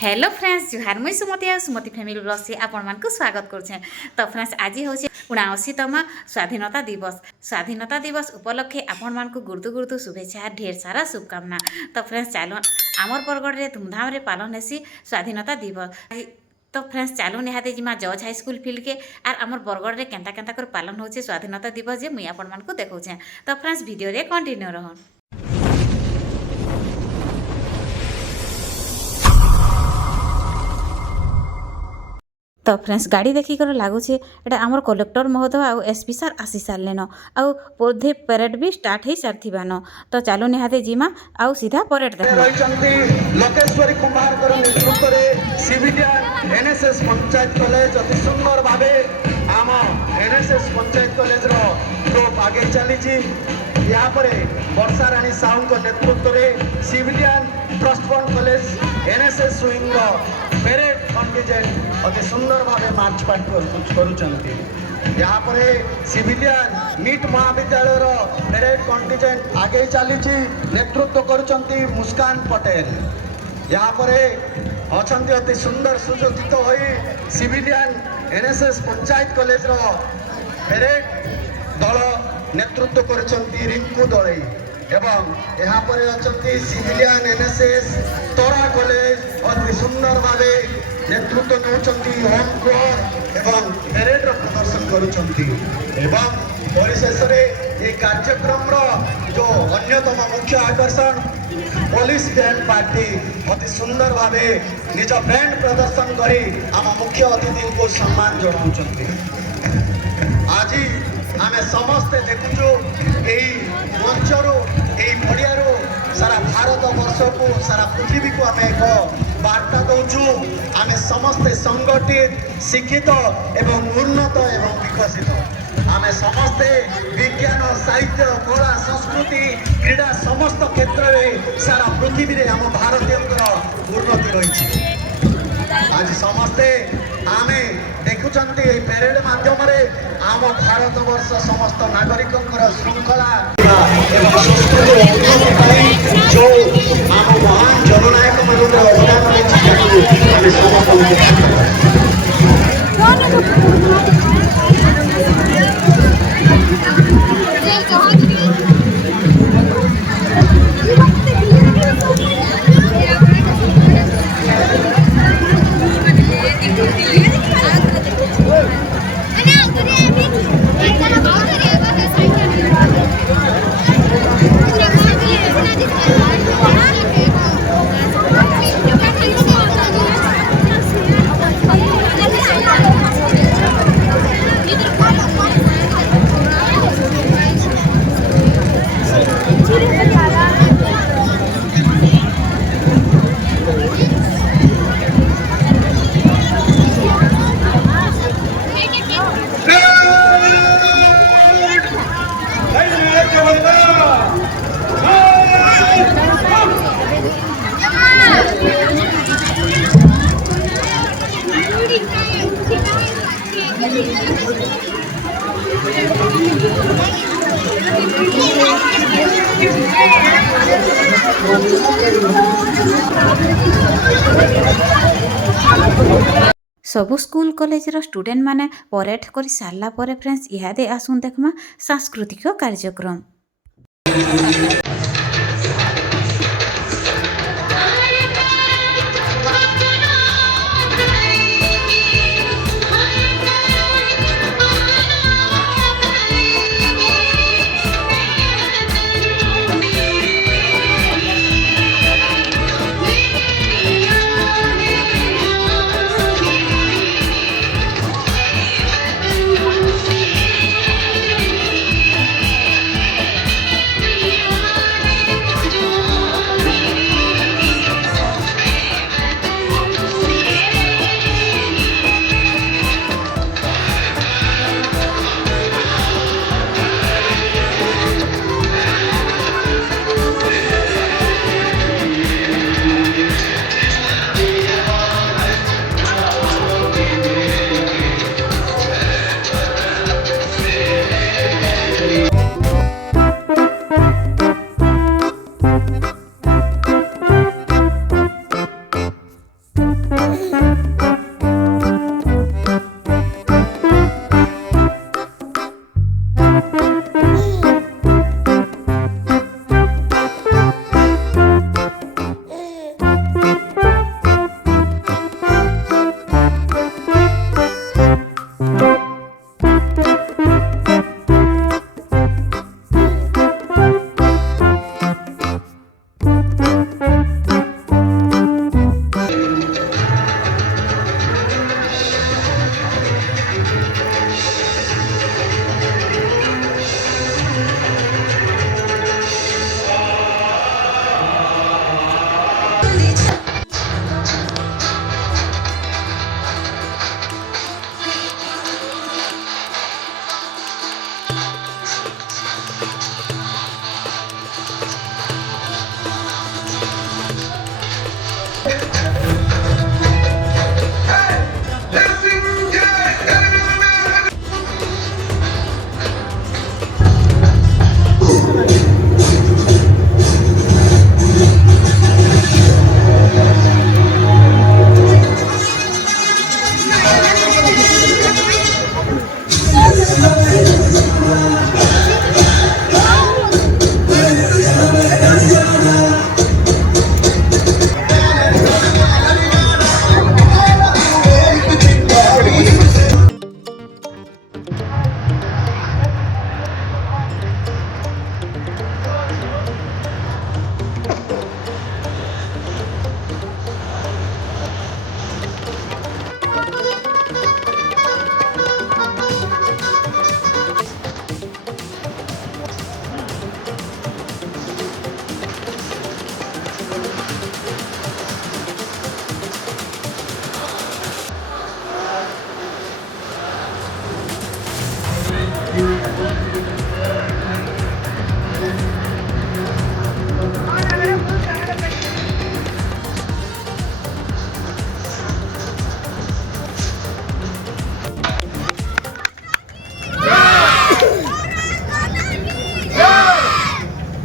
Hello friends जुहार मुई सुमति आ सुमति family blog से आपण मान को स्वागत करछे। तो फ्रेंड्स आज हूँ 79तम स्वाधीनता दिवस उपलक्षे आपण मान को गुर्दु गुर्दु शुभेच्छा ढेर सारा शुभकामना। तो फ्रेंड्स चलो आमर बरगढ़ रे धूमधाम रे पालन हेसी स्वाधीनता दिवस। तो फ्रेंड्स चालू निहाते जिमा जज हाई स्कूल फील्ड के आर आमर बरगढ़ रे केंता केंता कर पालन होचे स्वाधीनता दिवस जे मुई आपण मान को देखौछे। तो फ्रेंड्स वीडियो रे कंटिन्यू रहन। तो फ्रेंड्स गाड़ी देखिकर लगुचे एटा आमर कलेक्टर महोदय आउ एसपी सार आसी सारे न आउ बोधे परेड भी स्टार्ट हो सारी। तो चलो निहाते जिमा आउ सीधा परेड लोकेश्वरी कुंभार नेतृत्व में सिविलियन एनएसएस पंचायत कॉलेज अति सुंदर भाव आम एनएसएस पंचायत कॉलेज ग्रुप आगे चली। यहाँ पर वर्षा राणी साहू नेतृत्व में civilian trust fund college NSS swing parade contingent अति सुंदर भाव मार्च पार्ट कर। यहाँ पर सिविलियन नीट महाविद्यालय पेरेड कंटिजेंट आगे चली नेतृत्व कर मुस्कान पटेल। यहाँ पर अच्छा अति सुंदर सुयोजित हो civilian NSS panchayat college parade दल नेतृत्व कर रिंकू दलई एवं यहाँ पर अच्छा सिविलियन एनएसएस तोरा कॉलेज अति सुंदर भाव नेतृत्व नौकरी होम कोर एवं पेरेड प्रदर्शन करुँच। परिशेष ये कार्यक्रम जो अन्यतम मुख्य आकर्षण पुलिस बैंड पार्टी अति सुंदर भाव निज बैंड प्रदर्शन करी आम मुख्य अतिथि को सम्मान जनाऊँ। आज आम समस्ते देखुचु यही मंचरू यही पड़ियारू सारा भारत वर्ष को सारा पृथ्वी को आम एक वार्ता दौचु। आम समस्ते संगठित शिक्षित एवं उन्नत एवं विकसित आम समस्ते विज्ञान साहित्य कला संस्कृति क्रीड़ा समस्त क्षेत्र में सारा पृथ्वी में आम भारतीय उन्नति रही। आज समस्ते आम देखुं पेरेड माध्यम आम भारत वर्ष समस्त नागरिक श्रृंखला जो आम महान जननायक मान सबु स्कूल कॉलेज रो स्टूडेंट माने परेड कर सारा पर फ्रेंड्स इहादे आसुन देखमा सांस्कृतिक कार्यक्रम।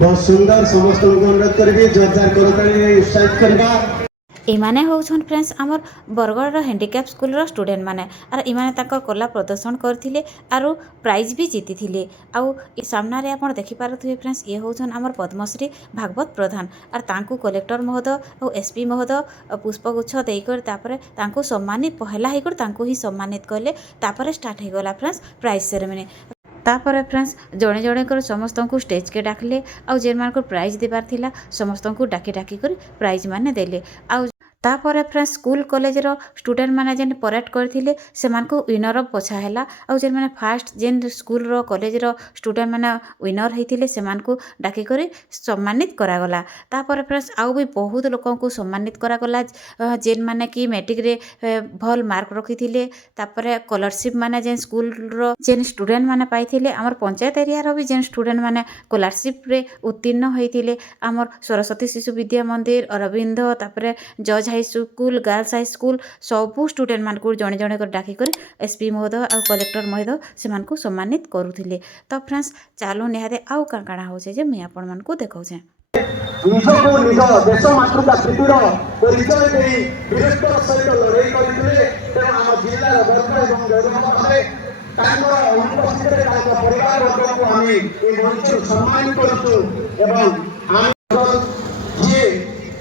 बहुत सुंदर समस्त अनुरोध करी जोरदार करताली उत्साहित करवा। एमाने होउछन फ्रेंड्स आमर बरगढ़ हैंडिकैप स्कूल स्टूडेंट माने आर इमाने ताकर कला प्रदर्शन करथिले आरो प्राइज भी जीतिथिले। आउ सामना रे आपण देखि पारुथिबे फ्रेंड्स ये होउछन आमर पद्मश्री भागवत प्रधान आर तांकु कलेक्टर महोदय और एसपी महोदय पुष्पगुच्छ देकर तापरे तांकु सम्मानित पहला हेकर तांकु ही सम्मानित कले तापरे स्टार्ट हे गला फ्रेंड्स प्राइज सेरेमनी। तापर फ्रेंड्स जड़े जड़े कर समस्त को स्टेज के डाकले आउ जेन मान प्राइज देबार थिला समस्त को डाकी डाकी कर प्राइज माने देले। आउ तापर फ्रेंड्स स्कूल कॉलेज रो स्टूडेंट माने जेन परेड करथिले सेमान को विनर पछा हैला आउ जेन माने फास्ट जेन स्कूल रो कॉलेज रो स्टूडेंट माने विनर हेतिले सेमान को डाकी करी सम्मानित करा गला। तापर फ्रेंड्स आउ भी बहुत लोगों को सम्मानित करा गला जेन माने कि मैट्रिक रे भल मार्क रखिथिले तापर स्कॉलरशिप माने जेन स्कूल रो जेन स्टूडेंट माने पाइथिले हमर पंचायत एरिया रो भी जेन स्टूडेंट माने स्कॉलरशिप रे उत्तीर्ण हेतिले हमर सरस्वती शिशु विद्या मंदिर अरविंद तापर जज high school girls high school सबू स्टूडेंट मान को जड़े जड़े कर डाकी कर एसपी महोदय और कलेक्टर महोदय से सम्मानित करुथिले। तो फ्रेंड्स चालू निहादे आउ काଣା होचे जे मैं आपण मान को देखौछे निजको निज देश मातृका स्थितिर परिचय देई वीरत्वर सहित लड़ाई करथिले तेणु आम जिल्लार बरगढ़ एवं देवघर तांकर उपस्थित तांकर परिवार वर्ग को आम ए मंच सम्मान करछु एवं आम जे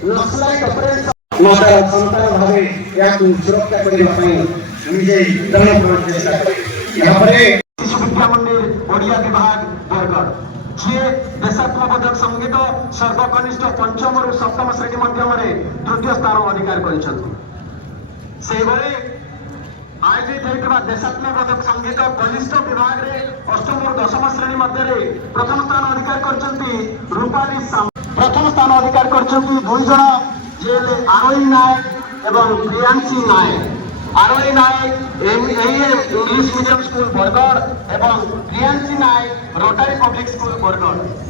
नक्सलाइट ऑपरेशन माता संतान भावे या सुरक्षा करबा पई निजे दम चेष्टा करी। यहाँ पर शिशु विद्या मंदिर ओडिया विभाग बरगढ़ जे देशात्मक संगीत सर्वकनिष्ठ पंचम रु सप्तम श्रेणी मध्यम तृतीय स्थान अधिकार करिसथि। सेभଳି आयोजित होता देशात्मक संगीत कनिष्ठ विभाग रे अष्टम रु दशम श्रेणी मध्य प्रथम स्थान अधिकार करछंती रूपाली प्रथम स्थान अधिकार करछंती दुई जण जेले आरोही नायक एवं Priyanshi Nayak. Arohi Nayak English medium school Bargarh एवं Priyanshi Nayak rotary public school Bargarh.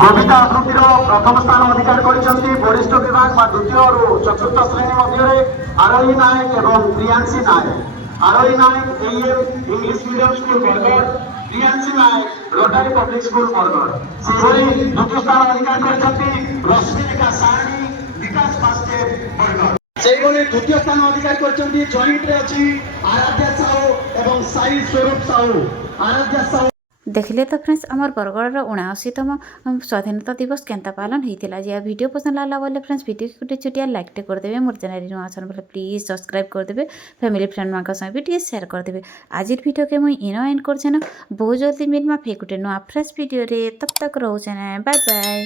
कविता आकृतिर प्रथम स्थान अधिकार करछंती वरिष्ठ विभाग बा द्वितीय रु चतुर्थ श्रेणी मध्य आरोही नायक एवं Priyanshi Nayak. Arohi Nayak English medium school Bargarh Priyanshi Nayak rotary public school Bargarh. सेभଳି द्वितीय स्थान अधिकार करछंती रश्मिका सारणी विकास बास्केट बरगढ़। सेभଳି द्वितीय स्थान अधिकार करछंती जॉइंट रे अछि आराध्या साहू एवं साई स्वरूप साहू। आराध्या साहू देखिले तो फ्रेंड्स आमर बरगढ़ 79तम स्वाधीनता दिवस केंता पालन होता जे वीडियो पसंद लागला बोले फ्रेंड्स वीडियो को गोटे छोटिया लाइक टे करदेवे मोर चैनल नुआ आसन बोले प्लीज सब्सक्राइब करदेवे फैमिली फ्रेंड मान संग भी शेयर करदेवे। आज वीडियो के मुई इनो एंड कर बहुत जल्दी मिलमा फेकुटे नुआ फ्रेश वीडियो रे तब तक रहूँ बाय बाय।